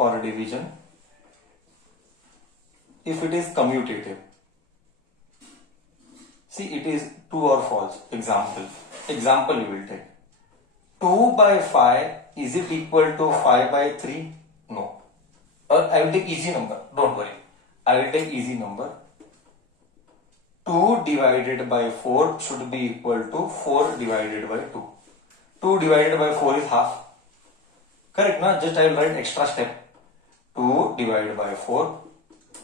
for division if it is commutative. See, it is true or false. Example we will take. 2 by 5, is it equal to 5 by 3? No. I will take easy number. Don't worry. I will take easy number. 2 divided by 4 should be equal to 4 divided by 2. 2 divided by 4 is half. Correct, na? Just I will write extra step. 2 divided by 4.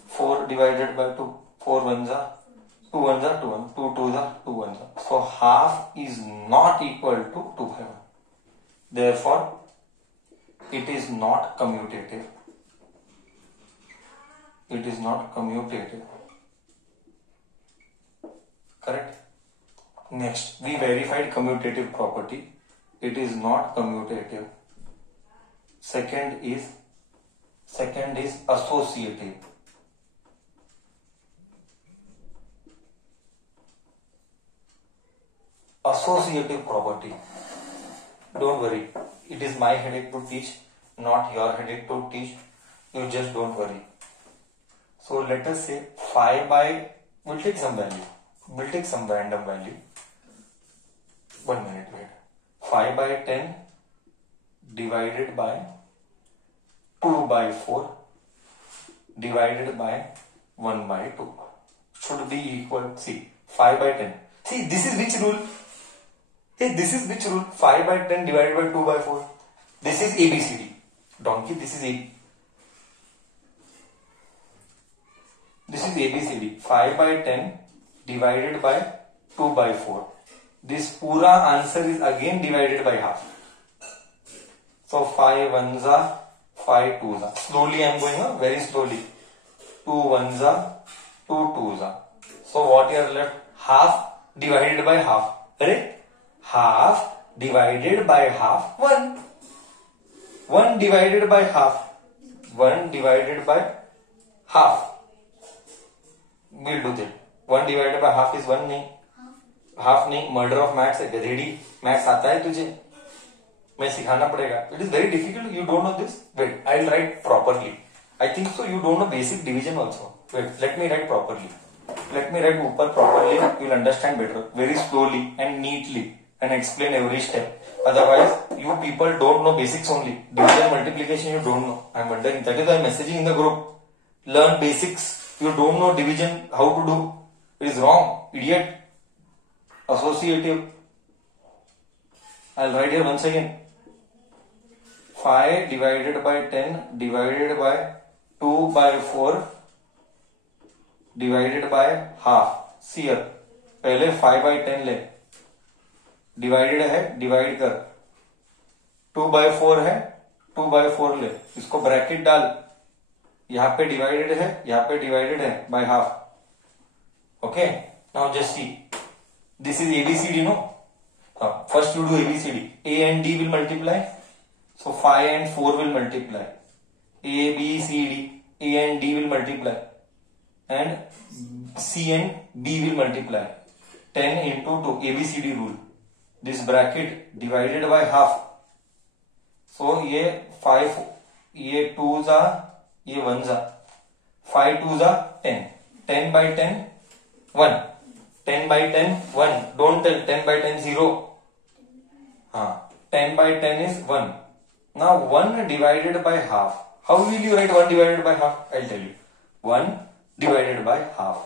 4 divided by 2. 4 ones are 2 ones are 2 1. 2 twos are 2 ones are. So half is not equal to 2 by 1. Therefore, it is not commutative. It is not commutative. Correct? Next, we verified commutative property. It is not commutative. Second is associative. Associative property. Don't worry. It is my headache to teach, not your headache to teach. You just don't worry. So let us say 5 by, we'll take some value. We'll take some random value. 1 minute, wait. 5 by 10 divided by 2 by 4 divided by 1 by 2 should be equal, see, 5 by 10. See, this is which rule? Hey, this is which rule? 5 by 10 divided by 2 by 4. This is ABCD. Donkey, this is A. This is ABCD. 5 by 10 divided by 2 by 4. This pura answer is again divided by half. So 5 ones are 5 twos are. Slowly I am going, very slowly. 2 ones are 2 twos are. So what you are left? Half divided by half. Correct? Half divided by half. 1. 1 divided by half. 1 divided by half. We'll do that. 1 divided by half is 1 नहीं. Half नहीं. Murder of maths है. गधेड़ी. Maths आता है तुझे? मैं सिखाना पड़ेगा. It is very difficult. You don't know this? Wait, I'll write properly. I think so. You don't know basic division also. Wait, let me write properly. Let me write ऊपर properly. You will understand better. Very slowly and neatly and explain every step. Otherwise, you people don't know basics only. Division, multiplication you don't know. I'm wondering. That is why I'm messaging in the group. Learn basics. You don't know division, how to do. It is wrong. Idiot. Associative. I'll write here once again. 5 divided by 10 divided by 2 by 4 divided by half. See here. पहले 5 by 10 ले. Divided है, divide कर. 2 by 4 है, 2 by 4 ले. इसको bracket डाल. यहाँ पे डिवाइडेड है, यहाँ पे डिवाइडेड है by half. Okay. Now just see. This is ABCD, no? First you do ABCD. A and D will multiply. So 5 and 4 will multiply. A, B, C, D. A and D will multiply. And C and B will multiply. 10 into 2. ABCD rule. This bracket divided by half. So ये 5, ये 2s are, ये 1s are. 5 2s are 10. 10 by 10, 1. 10 by 10, 1. Don't tell 10 by 10, 0. 10 by 10 is 1. Now 1 divided by half. How will you write 1 divided by half? I'll tell you. 1 divided by half.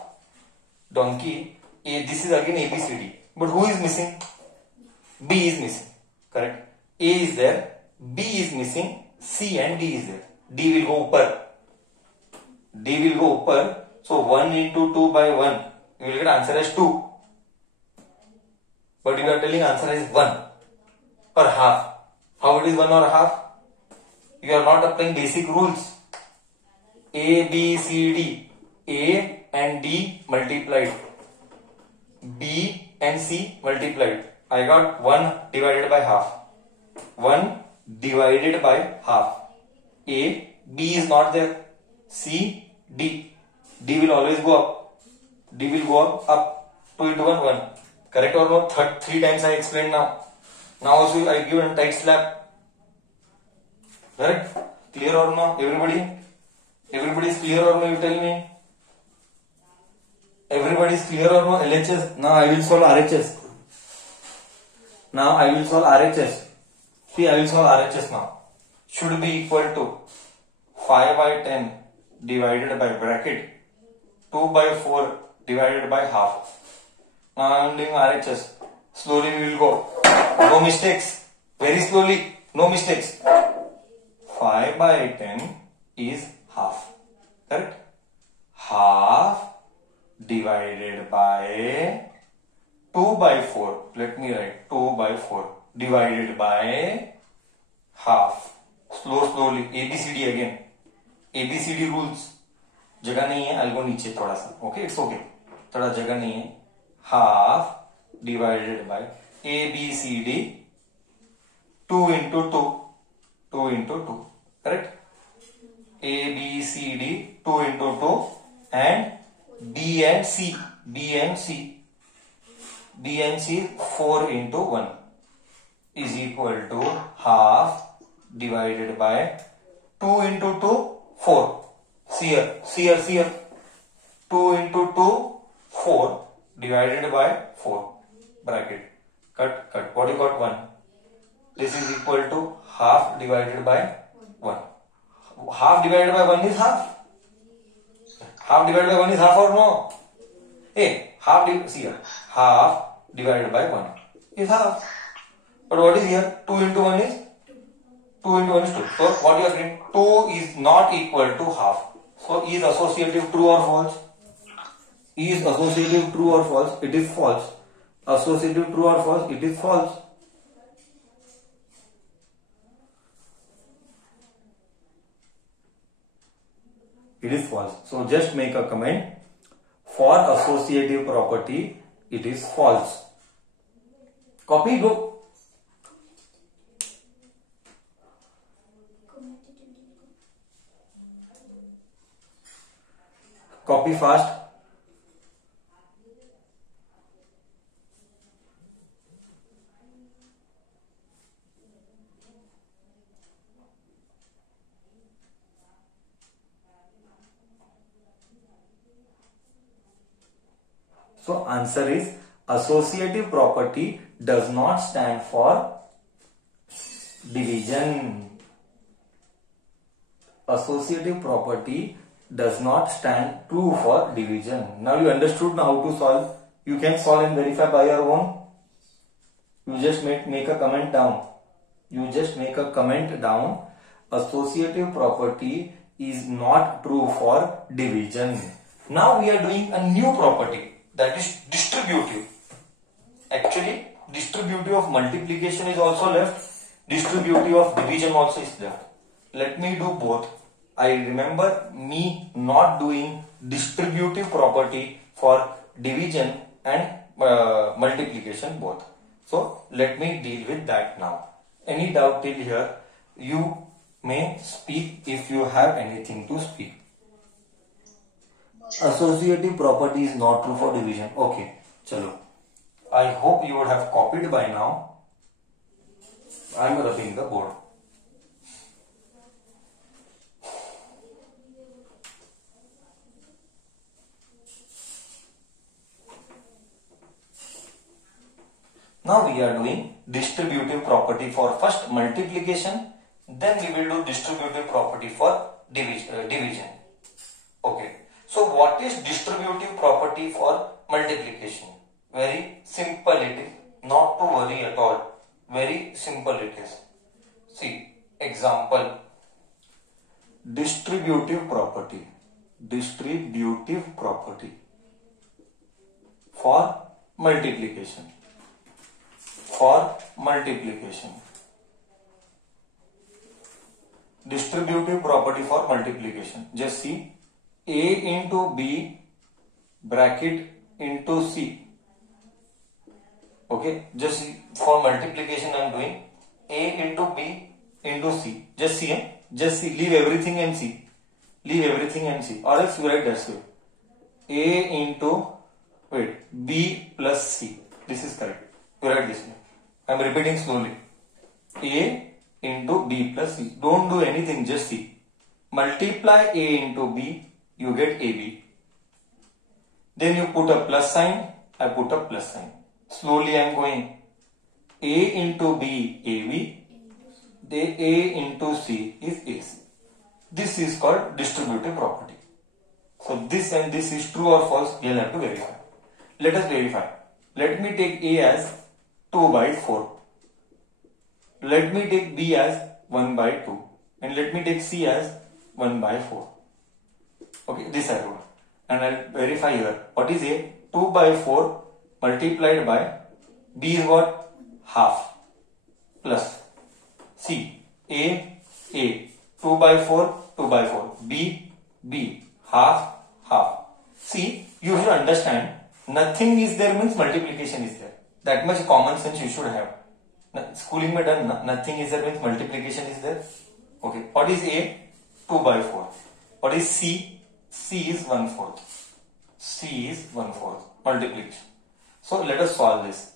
Donkey, this is again ABCD. But who is missing? B is missing. Correct? A is there. B is missing. C and D is there. D will go upper. D will go upper. So 1 into 2 by 1. You will get answer as 2. But you are telling answer is 1 or half. How it is 1 or half? You are not applying basic rules. A, B, C, D. A and D multiplied. B and C multiplied. I got 1 divided by half. 1 divided by half. A, B is not there. C, D. D will always go up. D will go up. 2 into 1, 1. Correct or no? 3 times I explained now. Now also I give a tight slap. Correct? Clear or no? Everybody is clear or no? You tell me. Everybody is clear or no? LHS. Now I will solve RHS. See, I will solve RHS now. Should be equal to 5 by 10 divided by bracket 2 by 4 divided by half. Now I am doing RHS. Slowly we will go. No mistakes. Very slowly. No mistakes. 5 by 10 is half. Correct? Half divided by 2 by 4. Let me write 2 by 4 divided by half. Slowly. ABCD again. ABCD rules. जगह नहीं है, I'll go नीचे थोड़ा सा. Okay, it's okay. थोड़ा जगह नहीं है. Half divided by ABCD 2 into 2. 2 into 2. Correct? ABCD 2 into 2 and B and C 4 into 1 is equal to half divided by 2 into 2 4. See here 2 into 2 4 divided by 4 bracket cut. What you got? 1. This is equal to half divided by 1. Half divided by 1 is half. Half divided by 1 is half or no? Hey, half divided by 1 is half. But what is here? 2 into 1 is 2. So what you are getting? 2 is not equal to half. So is associative true or false? Is associative true or false? It is false. Associative true or false? It is false. It is false. So just make a comment. For associative property, it is false. Copy, go. Copy fast. So answer is associative property does not stand for division. Associative property does not stand true for division. Now you understood how to solve. You can solve and verify by your own. You just make a comment down. Associative property is not true for division. Now we are doing a new property, that is distributive. Actually, distributive of multiplication is also left. Distributive of division also is left. Let me do both. I remember me not doing distributive property for division and multiplication both. So let me deal with that now. Any doubt till here? You may speak if you have anything to speak. Associative property is not true for division. Okay, chalo. I hope you would have copied by now. I am rubbing the board. Now we are doing distributive property for first multiplication, then we will do distributive property for division. Okay. So what is distributive property for multiplication? Very simple it is. Not to worry at all. Very simple it is. See, example. Distributive property. Distributive property for multiplication. For multiplication. Distributive property for multiplication. Just see. A into B bracket into C. Okay, just see, for multiplication I am doing A into B into C. Just see, leave everything and see. Or else you write this way. A into B plus C. This is correct. You write this way. I am repeating slowly. A into B plus C. Don't do anything, just see. Multiply A into B, you get AB. Then you put a plus sign, I put a plus sign. Slowly I am going. A into B, AB. Then A into C is AC. This is called distributive property. So this and this is true or false, you'll have to verify. Let us verify. Let me take A as 2 by 4. Let me take B as 1 by 2. And let me take C as 1 by 4. Okay, this I wrote. And I'll verify here. What is A? 2 by 4 multiplied by B is what? Half. Plus C. A. 2 by 4, 2 by 4. B. Half. See, you should understand, nothing is there means multiplication is there. That much common sense you should have. Schooling mein done, nothing is there means multiplication is there. Okay, what is A? 2 by 4. What is C? C is 1/4. C is 1/4. Multiplication. So let us solve this.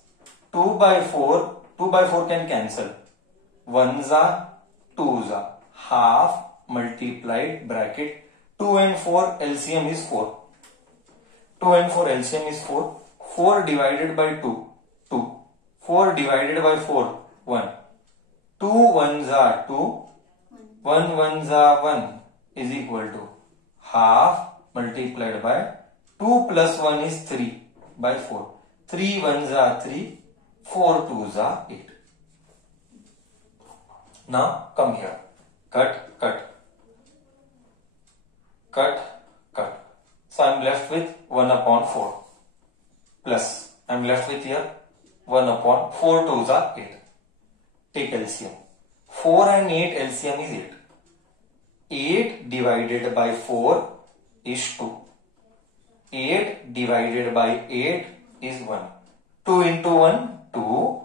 2 by 4 can cancel. 1s are 2s are. Half multiplied bracket 2 and 4 LCM is 4. 2 and 4 LCM is 4. 4 divided by 2, 2. 4 divided by 4, 1. 2 1s are 2. 1 1s are 1 is equal to half multiplied by 2 plus 1 is 3 by 4. 3 1s are 3. 4 2s are 8. Now come here. Cut. So I am left with 1 upon 4 plus I am left with here 1 upon 4 2s are 8. Take LCM. 4 and 8 LCM is 8. 8 divided by 4 is 2. 8 divided by 8 is 1. 2 into 1, 2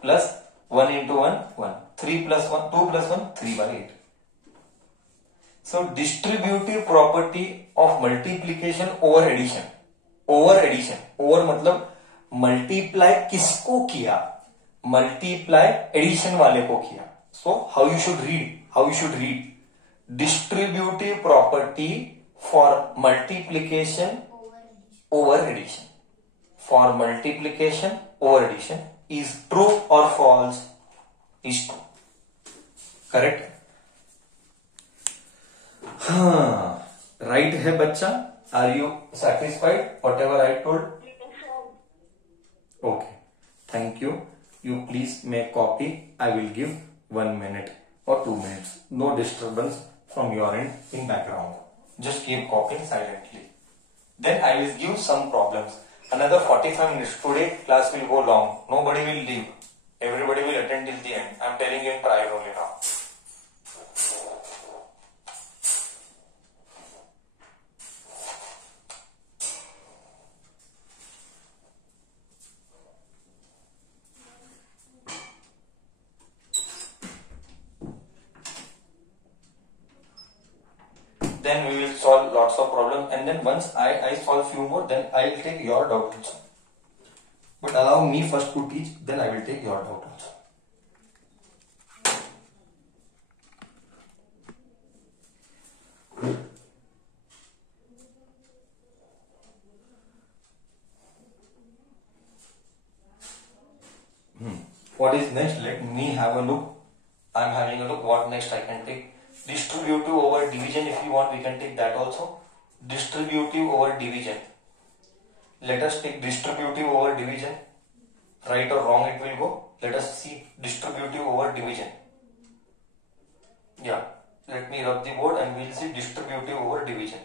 plus 1 into 1, 1. 3 plus 1, 2 plus 1, 3 by 8. So distributive property of multiplication over addition. Over मतलब multiply किसको किया? Multiply addition वाले को किया. So how you should read? Distributive property for multiplication over addition. For multiplication over addition is true or false? Is true. Correct? हाँ, right है बच्चा. Are you satisfied? Whatever I told. Okay. Thank you. You please make copy. I will give 1 minute or 2 minutes. No disturbance from your end in background. Just keep copying silently. Then I will give some problems. Another 45 minutes. Today class will go long. Nobody will leave. Everybody will attend till the end. I am telling you in prior only now. Then we will solve lots of problems, and then once I solve few more, then I will take your doubt also. But allow me first to teach, then I will take your doubt also. What is next? Let me have a look. I am having a look. What next I can take? Distributive over division. If you want, we can take that also. Distributive over division. Let us take distributive over division. Right or wrong it will go. Let us see distributive over division. Yeah. Let me rub the board and we will see distributive over division.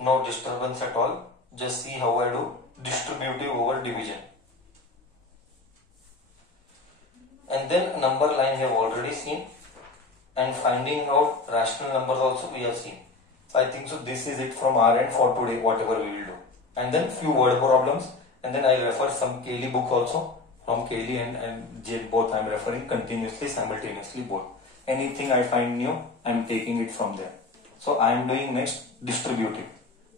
No disturbance at all. Just see how I do distributive over division. And then number line we have already seen, and finding out rational numbers also we have seen. So I think so this is it from our end for today, whatever we will do. And then few word problems, and then I refer some Cayley book also. From Cayley and Jade both I am referring continuously, simultaneously both. Anything I find new, I am taking it from there. So I am doing next distributive.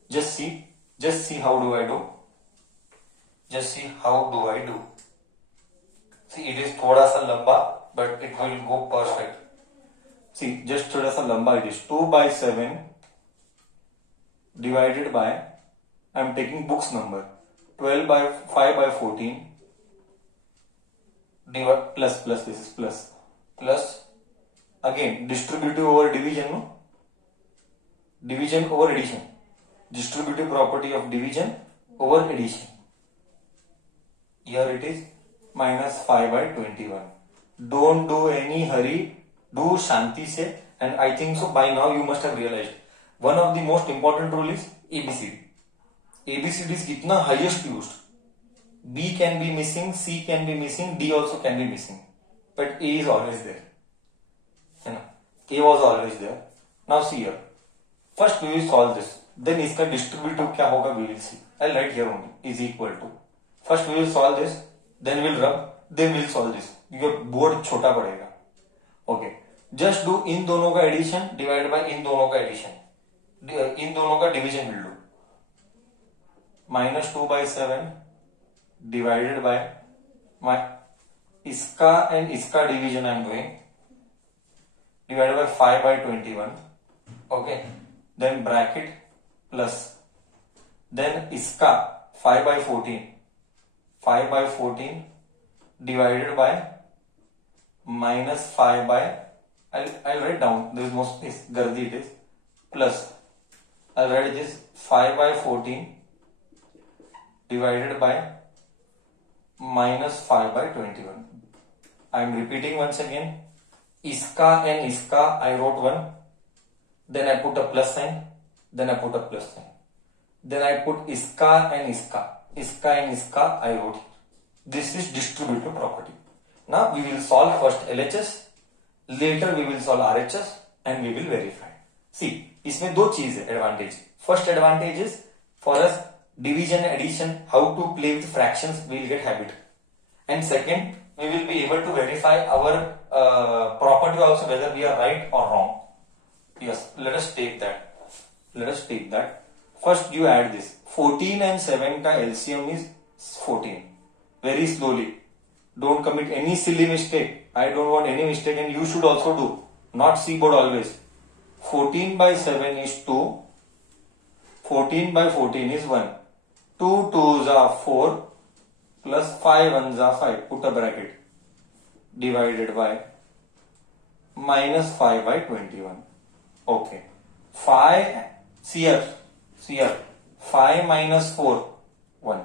Just see how do I do. Just see how do I do. See, it is थोड़ा सा लंबा, but it will go perfect. See, just थोड़ा सा लंबा it is. 2 by 7 divided by, I am taking books number, 12 by 5 by 14 plus this is plus again distributive over division, no? Division over addition. Distributive property of division over addition. Here it is minus 5 by 21. Don't do any hurry. Do shanti se. And I think so by now you must have realized one of the most important rule is ABCD. ABCD is kitna highest used. B can be missing, C can be missing, D also can be missing. But A is always there. A was always there. Now see here. First we will solve this. Then iska distributive kya hoga we will see. I'll write here only is equal to. First we will solve this. Then we'll rub. Then we'll solve this. Your board छोटा पड़ेगा. Okay. Just do इन दोनों का addition divided by इन दोनों का addition. इन दोनों का division will do. Minus 2 by 7 divided by my इसका and इसका division I am doing. Divided by 5 by 21. Okay. Then bracket plus. Then इसका 5 by 14. 5 by 14 divided by minus 5 by, I'll write down, there is no space, gardi it is, plus, I'll write this 5 by 14 divided by minus 5 by 21. I am repeating once again, iska and iska I wrote one, then I put a plus sign, then I put a plus sign. Then I put iska and iska I wrote here. This is distributive property. Now we will solve first LHS, later we will solve RHS and we will verify. See, इसमें दो चीज है advantage. First advantage is for us division and addition, how to play with fractions, we will get habit. And second, we will be able to verify our property also whether we are right or wrong. Yes, let us take that. First you add this. 14 and 7 का LCM is 14. Very slowly. Don't commit any silly mistake. I don't want any mistake and you should also do. Not C board always. 14 by 7 is 2. 14 by 14 is 1. 2 2s are 4 plus 5 1s are 5. Put a bracket. Divided by minus 5 by 21. Okay. 5, see here. 5 minus 4, 1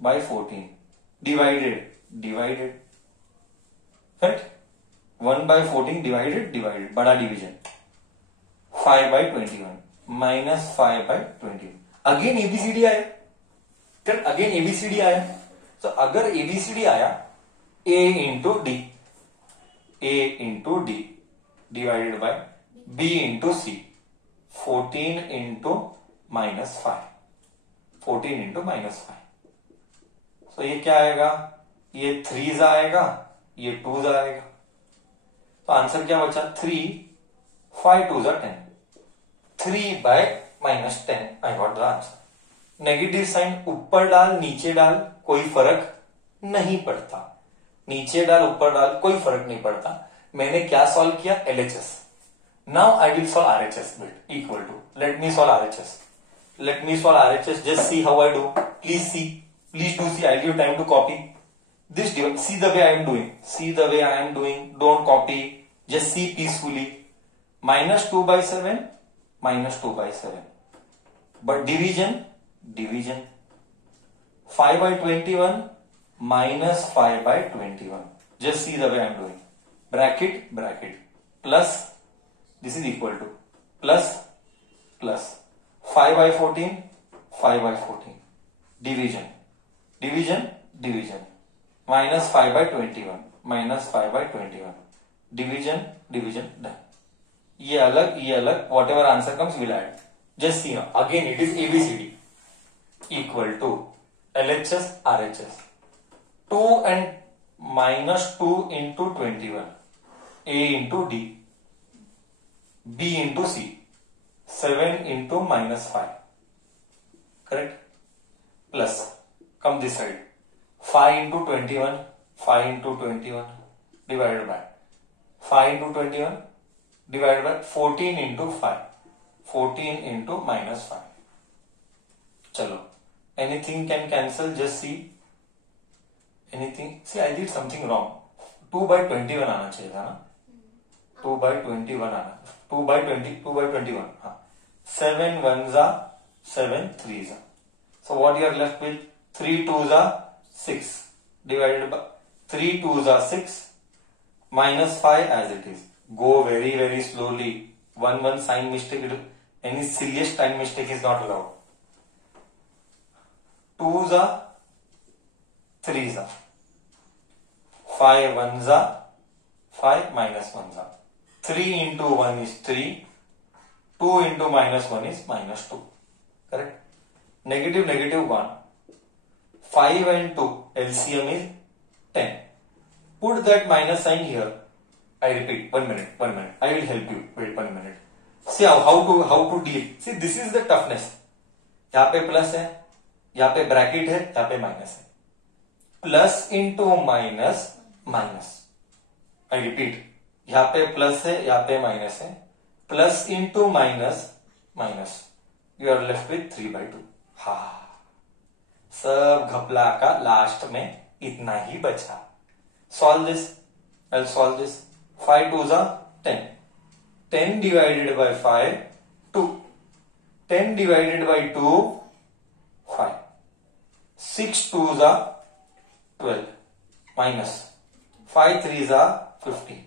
by 14. Divided. Right? 1 by 14 divided. Bada division. 5 by 21. Minus 5 by 21. Again ABCD आया. Correct? Again ABCD आया. So अगर ABCD आया, A into D divided by B into C. 14 into minus 5. 14 into minus 5. So ये क्या आएगा? ये 3s आएगा, ये 2s आएगा. तो आंसर क्या बचा? 3, 5 2s are 10. 3 by minus 10. I got the answer. Negative sign ऊपर डाल नीचे डाल कोई फर्क नहीं पड़ता. नीचे डाल ऊपर डाल कोई फर्क नहीं पड़ता. मैंने क्या सॉल्व किया? LHS. Now I will solve RHS bit equal to. Let me solve RHS. Just see how I do. Please do see. I'll give time to copy. This see the way I am doing. Don't copy. Just see peacefully. Minus 2 by 7. But division. 5 by 21 minus 5 by 21. Just see the way I am doing. Bracket. Plus. This is equal to plus 5 by 14. Division. Minus 5 by 21. Division done. ये अलग whatever answer comes we'll add. Just see now. Again it is ABCD equal to LHS RHS. 2 and minus 2 into 21. A into D. B into C. 7 into minus 5. Correct? Plus. come this side. 5 into 21, 5 into 21 divided by 5 into 21 divided by 14 into 5, 14 into minus 5. Chalo, anything can cancel, just see. Anything, see I did something wrong. 2 by 21 आना चाहिए था ना, 2 by 21 आना, 2 by 21, हाँ. 7 ones are 7 threes are. So what you are left with? 3 twos are 6 divided by 3 twos are 6 minus 5 as it is. Go very very slowly. One sign mistake. Any silliest sign mistake is not allowed. 2s are 3s are 5 ones are 5 minus 1s are 3 into 1 is 3. 2 into minus 1 is minus 2. Correct? Negative negative 1. 5 and 2 LCM is 10. Put that minus sign here. I repeat, 1 minute. I will help you. Wait 1 minute. See how to deal. See, this is the toughness. यहाँ पे plus है, यहाँ पे bracket है, यहाँ पे minus है. Plus into minus minus. I repeat, यहाँ पे प्लस है, यहाँ पे माइनस है. Plus into minus minus. You are left with 3/2. हा, सब घपला का लास्ट में इतना ही बचा. Solve this. I solve this. 5 2s are 10. 10 divided by 5, 2. 10 divided by 2, 5. 6 2s are 12. Minus 5 3s are 15.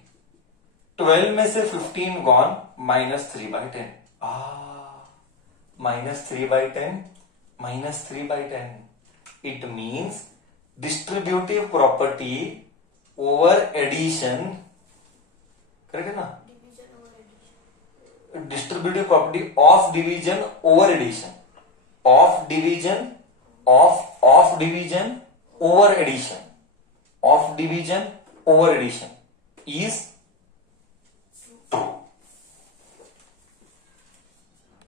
12 में से 15 gone, minus 3/10. Minus 3/10, minus 3/10. It means distributive property over addition. Correct है ना? Distributive property of division over addition. Of division over addition. Of division over addition is